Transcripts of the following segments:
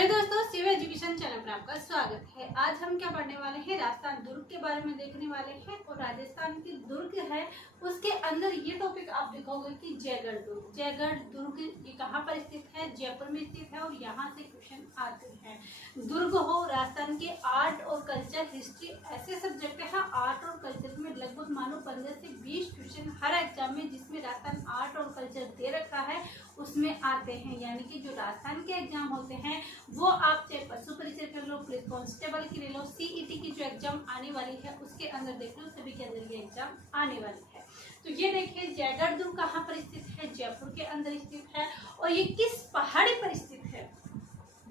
Hello दोस्तों, Shiv education channel पर आपका स्वागत है। आज हम क्या पढ़ने वाले हैं, राजस्थान दुर्ग के बारे में देखने वाले हैं। और राजस्थान की दुर्ग है उसके अंदर ये टॉपिक आप देखोगे कि जयगढ़ दुर्ग। जयगढ़ दुर्ग ये कहाँ पर स्थित है? जयपुर में स्थित है। और यहाँ से क्वेश्चन आते हैं। दुर्ग हो राजस्थान के आर्ट और कल्चर, हिस्ट्री ऐसे सब्जेक्ट है। आर्ट और कल्चर में लगभग मानो 15 से 20 क्वेश्चन हर एग्जाम में जिसमें राजस्थान आर्ट और कल्चर दे रखा है उसमें आते हैं। यानी कि जो राजस्थान के एग्जाम होते हैं वो आप चाहे पशु परिचय कर लो, पुलिस कांस्टेबल की ले लो, सीईटी की जो एग्जाम आने वाली है उसके अंदर देख लो, सभी के अंदर ये एग्जाम आने वाली है। तो ये देखिए जयगढ़ दुर्ग कहाँ पर स्थित है? जयपुर के अंदर स्थित है। और ये किस पहाड़ी पर स्थित है?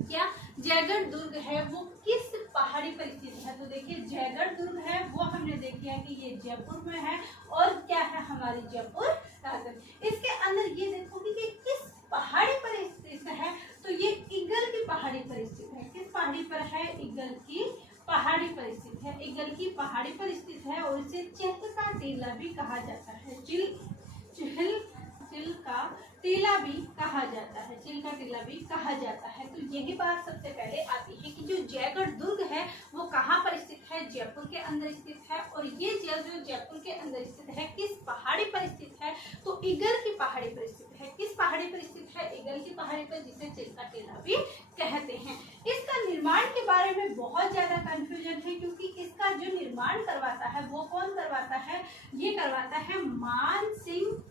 क्या जयगढ़ दुर्ग है वो किस पहाड़ी पर स्थित है? तो देखिए जयगढ़ दुर्ग है वो हमने देखा है कि ये जयपुर में है। और क्या है हमारी जयपुर राजधानी। इसके अंदर ये देखोगे कि किस पहाड़ी पर स्थित है। तो ये इगल की पहाड़ी पर स्थित है। किस पहाड़ी पर है? इगल की पहाड़ी पर स्थित है। इगल की पहाड़ी पर स्थित है। और इसे चिल का टीला भी कहा जाता है। चिल का टीला भी कहा जाता है। चिल का टीला भी कहा जाता है। तो यही बात सबसे पहले आती है कि जो जयगढ़ दुर्ग है वो कहाँ पर स्थित है? जयपुर के अंदर स्थित है। और ये जो जयपुर के अंदर स्थित है किस पहाड़ी पर स्थित है? तो इगल की पहाड़ी पर स्थित है। किस पहाड़ी पर स्थित है? इगल की पहाड़ी पर, जिसे चिल का टीला भी कहते हैं। इसका निर्माण के बारे में बहुत ज्यादा कंफ्यूजन है क्योंकि इसका जो निर्माण करवाता है वो कौन करवाता है? ये करवाता है मान सिंह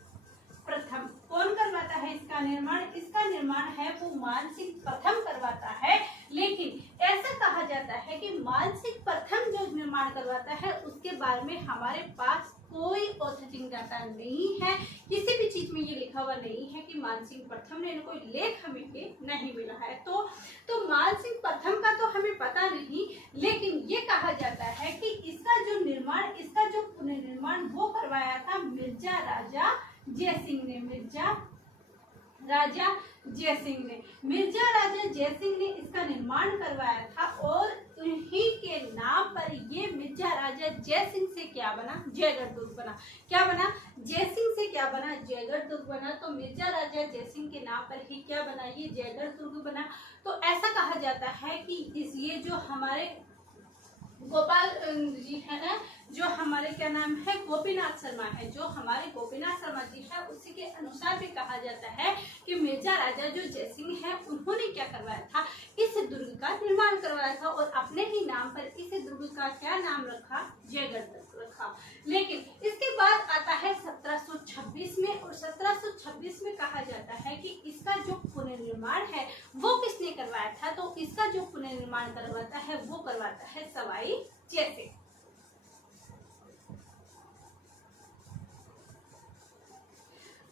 प्रथम। कौन करवाता है इसका निर्माण? इसका निर्माण है वो मान सिंह प्रथम करवाता है। लेकिन ऐसा कहा जाता है कि मान सिंह प्रथम जो निर्माण करवाता है उसके बारे में हमारे पास कोई ऑथेंटिक डाटा नहीं है। किसी भी चीज में ये लिखा हुआ नहीं है कि मान सिंह प्रथम ने, कोई लेख हमें नहीं मिला है। तो मान सिंह प्रथम का तो हमें पता नहीं, लेकिन ये कहा जाता है कि इसका जो निर्माण, इसका जो पुनर्निर्माण वो करवाया था मिर्जा राजा जयसिंह ने। मिर्जा राजा जयसिंह ने इसका निर्माण करवाया था। और उन्हीं के नाम पर ये मिर्जा राजा जयसिंह से क्या बना? जयगढ़ दुर्ग बना। क्या बना? जयसिंह से क्या बना? जयगढ़ दुर्ग बना। तो मिर्जा राजा जयसिंह के नाम पर ही क्या बना? ये जयगढ़ दुर्ग बना। तो ऐसा कहा जाता है कि ये जो हमारे गोपाल जी है ना, जो हमारे क्या नाम है, गोपीनाथ शर्मा है, जो हमारे गोपीनाथ शर्मा जी है, उसी के अनुसार भी कहा जाता है कि मिर्जा राजा जो जयसिंह है उन्होंने क्या करवाया था? इस दुर्ग का निर्माण करवाया था। और अपने ही नाम पर इस दुर्ग का क्या नाम रखा? जयगढ़ दुर्ग रखा। लेकिन इसके बाद आता है 1726 में। और 1726 में कहा जाता है कि इसका जो पुनर्निर्माण है वो किसने करवाया था? तो इसका जो पुनर्निर्माण करवाता है वो करवाता है सवाई जयसिंह।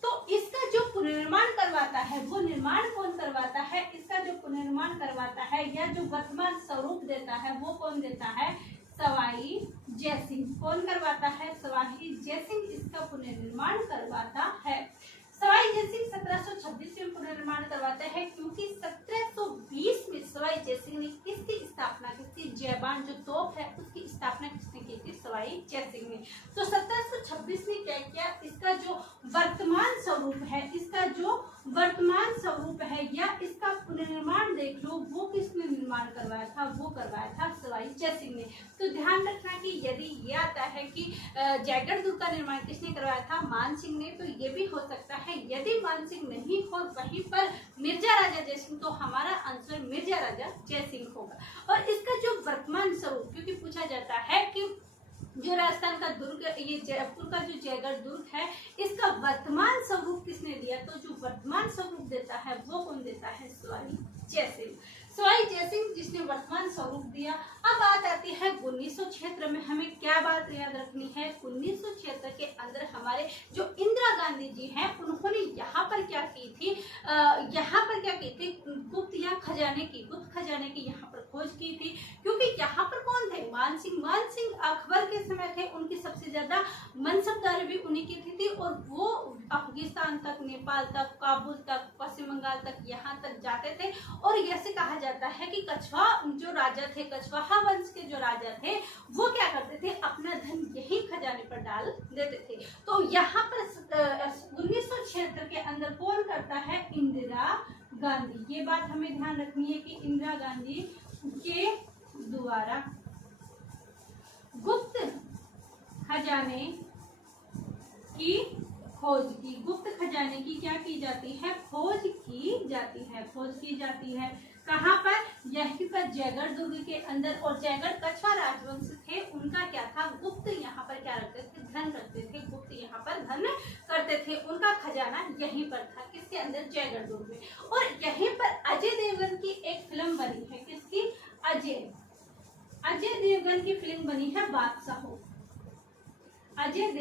तो इसका जो पुनर्निर्माण करवाता है वो निर्माण कौन करवाता है? इसका जो पुनर्निर्माण करवाता है या जो वर्तमान स्वरूप देता है वो कौन देता है? सवाई जयसिंह। कौन करवाता है? सवाई जयसिंह इसका पुनर्निर्माण करवाता है। सवाई जयसिंह 1726 में पुनर्निर्माण करवाते हैं क्योंकि 1720 में सवाई जयसिंह ने किसकी स्थापना की थी? जयबान जो तोप है उसकी स्थापना किसने की थी? सवाई जयसिंह ने। तो 1726 में क्या किया? इसका जो वर्तमान स्वरूप है, इसका जो वर्तमान स्वरूप है या इसका पुनर्निर्माण देख लो, वो किसने निर्माण करवाया था? वो करवाया था सवाई जयसिंह ने। तो ध्यान रखना कि यदि ये आता है कि जयगढ़ दुर्ग का निर्माण किसने करवाया था? मान सिंह ने। तो ये भी हो सकता है यदि मान सिंह नहीं हो वहीं पर मिर्जा राजा जयसिंह, तो हमारा आंसर मिर्जा राजा जयसिंह होगा। और इसका जो वर्तमान स्वरूप, क्योंकि पूछा जाता है कि जो राजस्थान का दुर्ग, ये जयपुर का जो जयगढ़ दुर्ग है, इसका वर्तमान स्वरूप किसने दिया? तो जो वर्तमान स्वरूप देता है वो कौन देता है? सवाई जयसिंह। सवाई जयसिंह जिसने वर्तमान स्वरूप दिया। अब बात आती है 1900 क्षेत्र में। हमें क्या बात याद रखनी है? 1900 क्षेत्र के अंदर हमारे जो इंदिरा गांधी जी हैं उन्होंने यहाँ पर क्या की थी? गुप्त या खजाने की यहाँ पर खोज की थी। क्योंकि यहाँ पर कौन थे? मान सिंह अकबर के समय थे। उनकी सबसे ज्यादा मनसबदारी भी उन्हीं की थी। और वो अफगानिस्तान तक, नेपाल तक, काबुल तक, पश्चिम बंगाल तक, यहाँ तक जाते थे। और ऐसे कहा जाता है कि कछवा जो राजा थे, कछवाहा वंश के जो राजा थे, वो क्या करते थे? अपना धन यही खजाने पर डाल देते थे। तो यहाँ पर 1900 क्षेत्र के अंदर कौन करता है? इंदिरा गांधी। ये बात हमें ध्यान रखनी है कि इंदिरा गांधी के द्वारा गुप्त खजाने की खोज की, गुप्त खजाने की क्या की जाती है, खोज की जाती है, खोज की जाती है। कहाँ पर, यहीं पर जयगढ़ दुर्ग के अंदर। और जयगढ़ कछवाहा राजवंश थे, उनका क्या था, गुप्त यहाँ पर क्या रखते थे, धन रखते थे, गुप्त यहाँ पर धन करते थे, उनका खजाना यहीं पर था, किसके अंदर, जयगढ़ दुर्ग में। और यहीं पर अजय देवगन की एक फिल्म बनी है, किसकी, अजय देवगन की फिल्म बनी है बादशाहो। अजय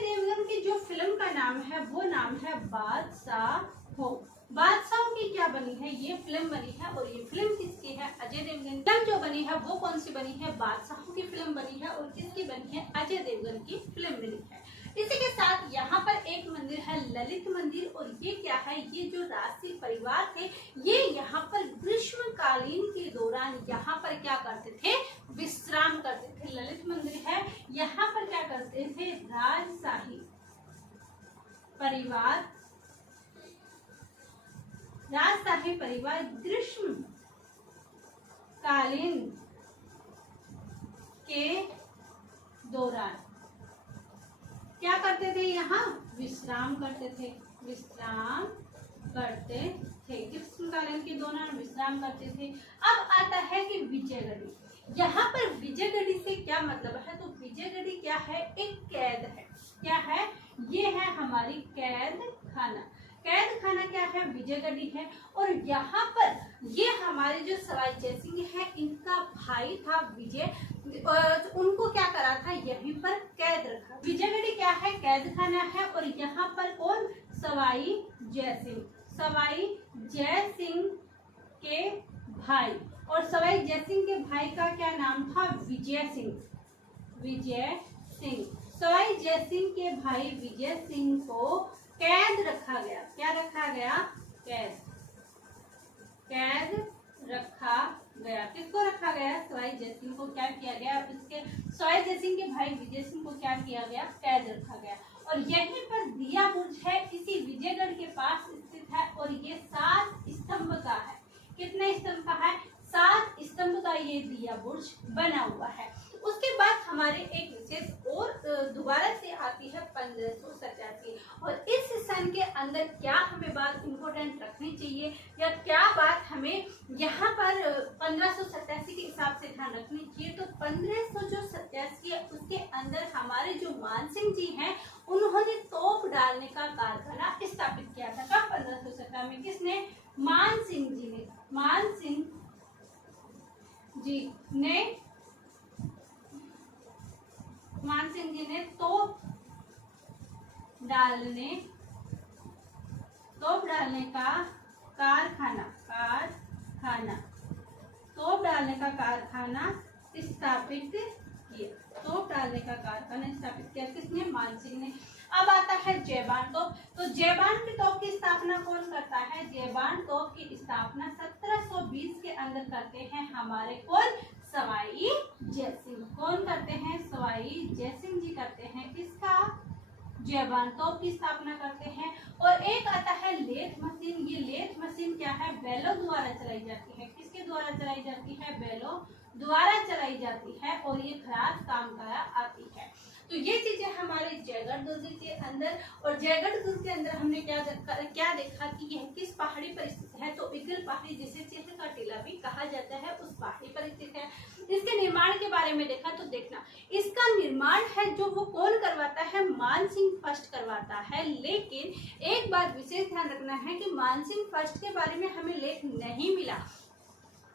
देवगन की जो फिल्म का नाम है वो नाम है बादशाहो। बादशाह की क्या बनी है, ये फिल्म बनी है। और ये फिल्म किसकी है, अजय देवगन। फिल्म जो बनी है वो कौन सी बनी है, बादशाह की फिल्म बनी है। और किसकी बनी है, अजय देवगन की फिल्म बनी है। इसी के साथ यहाँ पर एक मंदिर है ललित मंदिर। और ये क्या है, ये जो राजसी परिवार थे ये यहाँ पर ग्रीष्मकालीन के दौरान यहाँ पर क्या करते थे, विश्राम करते थे। ललित मंदिर है, यहाँ पर क्या करते थे, राजशाही परिवार ग्रीष्म कालीन के दौरान क्या करते थे, यहाँ विश्राम करते थे, ग्रीष्मकालीन के दौरान विश्राम करते थे। अब आता है कि विजयगढ़ी। यहाँ पर विजयगढ़ी से क्या मतलब है, तो विजयगढ़ी क्या है, एक कैद है। क्या है, ये है हमारी कैद खाना। कैद खाना क्या है, विजयगढ़ी है। और यहाँ पर ये हमारे जो सवाई जयसिंह है इनका भाई था विजय, उनको क्या करा था, यहीं पर कैद रखा। विजयगढ़ी क्या है, कैद खाना है। और यहाँ पर कौन, सवाई जयसिंह के भाई। और सवाई जयसिंह के भाई का क्या नाम था, विजय सिंह। सवाई जयसिंह के भाई विजय सिंह को कैद रखा गया। क्या रखा गया, कैद रखा गया। किसको रखा गया, सवाई जयसिंह को क्या किया गया, उसके सवाई जयसिंह के भाई विजय सिंह को क्या किया गया, कैद रखा गया। और यहीं पर दिया बुर्ज है, इसी विजयगढ़ के पास स्थित है। और ये 7 स्तंभ का है। कितने स्तंभ का है, 7 स्तंभ का ये दिया बुर्ज बना हुआ है। उसके बाद हमारे एक विशेष और दोबारा से आती है 1587। और इस सन के अंदर क्या हमें बात इम्पोर्टेंट रखनी चाहिए, या क्या बात हमें यहाँ पर 1587 के हिसाब से ध्यान रखनी चाहिए, तो 1587 है उसके अंदर हमारे जो मानसिंह जी हैं उन्होंने तोप डालने का कारखाना स्थापित किया था। कब, 1517 में। किसने, मानसिंह जी ने तोप डालने का कारखाना स्थापित किया। किसने, मानसिंह ने। अब आता है जयबान तोप। तो जयबान की तोप की स्थापना कौन करता है, जयबान तोप की स्थापना 1720 के अंदर करते हैं हमारे कौन, सवाई जयसिंह। कौन करते हैं, सवाई जयसिंह जी करते हैं। किसका, जयबान तोप की स्थापना करते हैं। और एक आता है लेथ मशीन। ये लेथ मशीन क्या है, बैलों द्वारा चलाई जाती है। किसके द्वारा चलाई जाती है, बैलों द्वारा चलाई जाती है। और ये खराद काम का आती है। तो ये चीजें हमारे जयगढ़ दुर्ग के अंदर। और जयगढ़ दुर्ग के अंदर हमने क्या देखा कि यह किस पहाड़ी पर स्थित है, तो इगल पहाड़ी जिसे चेहरे का टीला भी कहा जाता है उस पहाड़ी पर स्थित है। इसके निर्माण के बारे में देखा तो देखना, इसका निर्माण है जो वो कौन करवाता है, मानसिंह फर्स्ट करवाता है। लेकिन एक बात विशेष ध्यान रखना है कि मानसिंह फर्स्ट के बारे में हमें लेख नहीं मिला।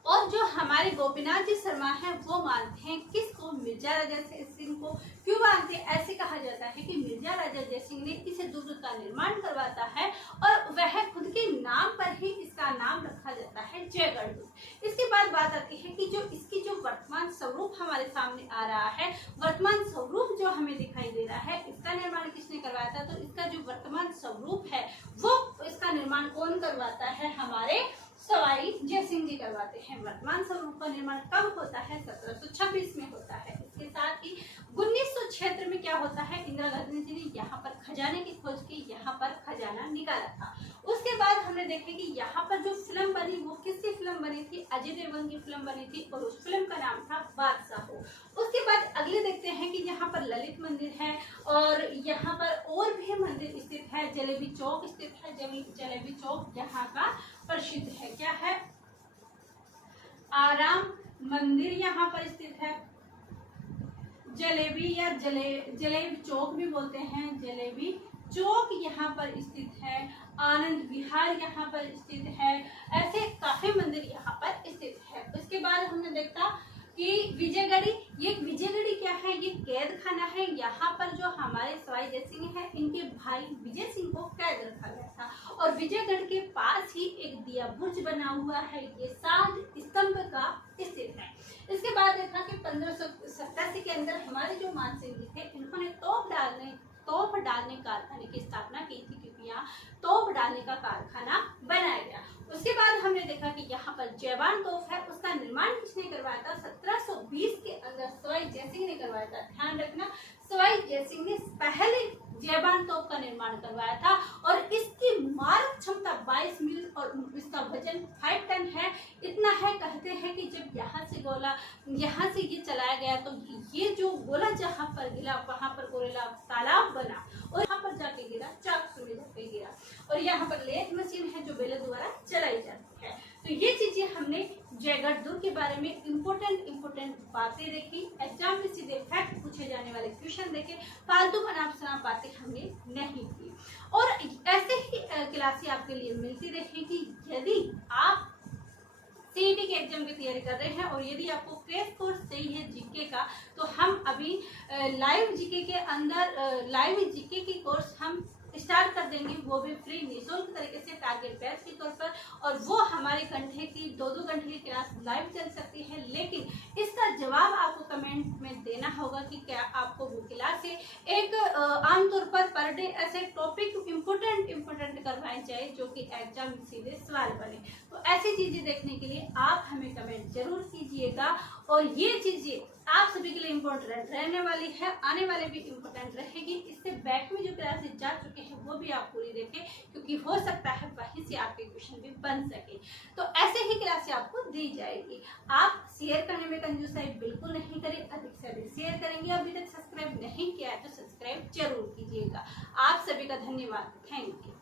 और जो हमारे गोपीनाथ जी शर्मा हैं वो मानते हैं किसको, मिर्जा राजा जयसिंह को। क्यों मानते हैं, ऐसे कहा जाता है कि मिर्जा राजा जयसिंह ने इस दुर्ग का निर्माण करवाता है और वह खुद के नाम पर ही इसका नाम रखा जाता है जयगढ़ दुर्ग। इसके बाद बात आती है कि जो इसकी जो वर्तमान स्वरूप हमारे सामने आ रहा है, वर्तमान स्वरूप जो हमें दिखाई दे रहा है, इसका निर्माण किसने करवाया था, तो इसका जो वर्तमान स्वरूप है वो इसका निर्माण कौन करवाता है, हमारे सवाई जयसिंह जी करवाते हैं। वर्तमान स्वरूप का निर्माण कब होता है? 1726 में होता है। इसके साथ ही 1976 में क्या होता है? इंदिरा गांधी जी ने यहाँ पर खजाने की खोज की, यहाँ पर खजाना निकाला था। उसके बाद हमने देखे कि यहाँ पर जो फिल्म बनी वो किसकी फिल्म बनी थी? अजय देवगन की फिल्म बनी थी और उस फिल्म का नाम था बादशाह। उसके बाद अगले देखते हैं कि यहाँ पर ललित मंदिर है और यहाँ पर और भी मंदिर स्थित है। जलेबी चौक स्थित है। जलेबी चौक यहाँ का प्रसिद्ध है। क्या है? आराम मंदिर यहाँ पर स्थित है। जलेबी या जलेबी चौक भी बोलते हैं। जलेबी चौक यहाँ पर स्थित है। आनंद विहार यहाँ पर स्थित है। ऐसे काफी मंदिर यहाँ पर स्थित है। उसके बाद हमने देखा कि विजयगढ़ी। ये विजयगढ़ी क्या है? ये कैद खाना है। यहाँ पर जो हमारे सवाई जयसिंह है, इनके भाई विजय सिंह को कैद रखा गया था और विजयगढ़ के पास ही एक दिया बुर्ज बना हुआ है। ये 7 स्तंभ का स्थित है। इसके बाद देखा कि 1587 के अंदर हमारे जो मानसिंह जी थे, इन्होंने तोप डालने कारखाने की स्थापना की थी, क्योंकि यहाँ तोप डालने का कारखाना बनाया गया। उसके बाद हमने देखा कि यहाँ पर जयबान तोप है, उसका निर्माण किसने करवाया था? 1720 के अंदर सवाई जयसिंह ने करवाया था। ध्यान रखना, सवाई जयसिंह ने पहले जयबान तोप का निर्माण करवाया था और इसकी मारक क्षमता 22 मील और इसका वजन 5 टन है। इतना है, कहते हैं कि जब यहाँ से ये चलाया गया तो ये जो गोला जहाँ पर गिरा वहां पर गोरेला तालाब बना और यहाँ पर जाके गिरा, चाकसू में जाके गिरा। और यहाँ पर लेथ मशीन है जो बैलों द्वारा चलाई जाती है। तो ये चीजें हमने जयगढ़ दुर्ग के बारे में इम्पोर्टेंट बातें देखी। एग्जाम में सीधे फैक्ट पूछे जाने वाले क्वेश्चन देखे, फालतू बनाम बातें हमने नहीं की। और ऐसे ही क्लासें आपके लिए मिलती रहेगी। यदि आप सीईटी के एग्जाम की तैयारी कर रहे हैं और यदि आपको क्रैश कोर्स चाहिए है जीके का, तो हम अभी लाइव जीके के अंदर लाइव जीके की कोर्स हम स्टार्ट कर देंगे, वो भी फ्री निःशुल्क तरीके से टारगेट बैच के तौर पर। और वो हमारे घंटे की 2-2 घंटे की क्लास लाइव चल सकती है, लेकिन इसका जवाब आपको कमेंट में देना होगा कि क्या आपको वो क्लास से एक आमतौर पर डे ऐसे टॉपिक इम्पोर्टेंट करवाए जाए जो कि एग्जाम में सीधे सवाल बने। तो ऐसी चीजें देखने के लिए आप हमें कमेंट जरूर कीजिएगा। और ये चीजें आप सभी के लिए इम्पोर्टेंट रहने वाली है, आने वाले भी इम्पोर्टेंट रहेगी। इससे बैक में जो क्लासेस जा चुके हैं वो भी आप पूरी देखें, क्योंकि हो सकता है वहीं से आपके क्वेश्चन भी बन सके। तो ऐसे ही क्लासेस आपको दी जाएगी। आप शेयर करने में कंजूसाई बिल्कुल नहीं करें, अधिक से अधिक शेयर करेंगे। अभी तक सब्सक्राइब नहीं किया है तो सब्सक्राइब जरूर कीजिएगा। आप सभी का धन्यवाद। Thank you.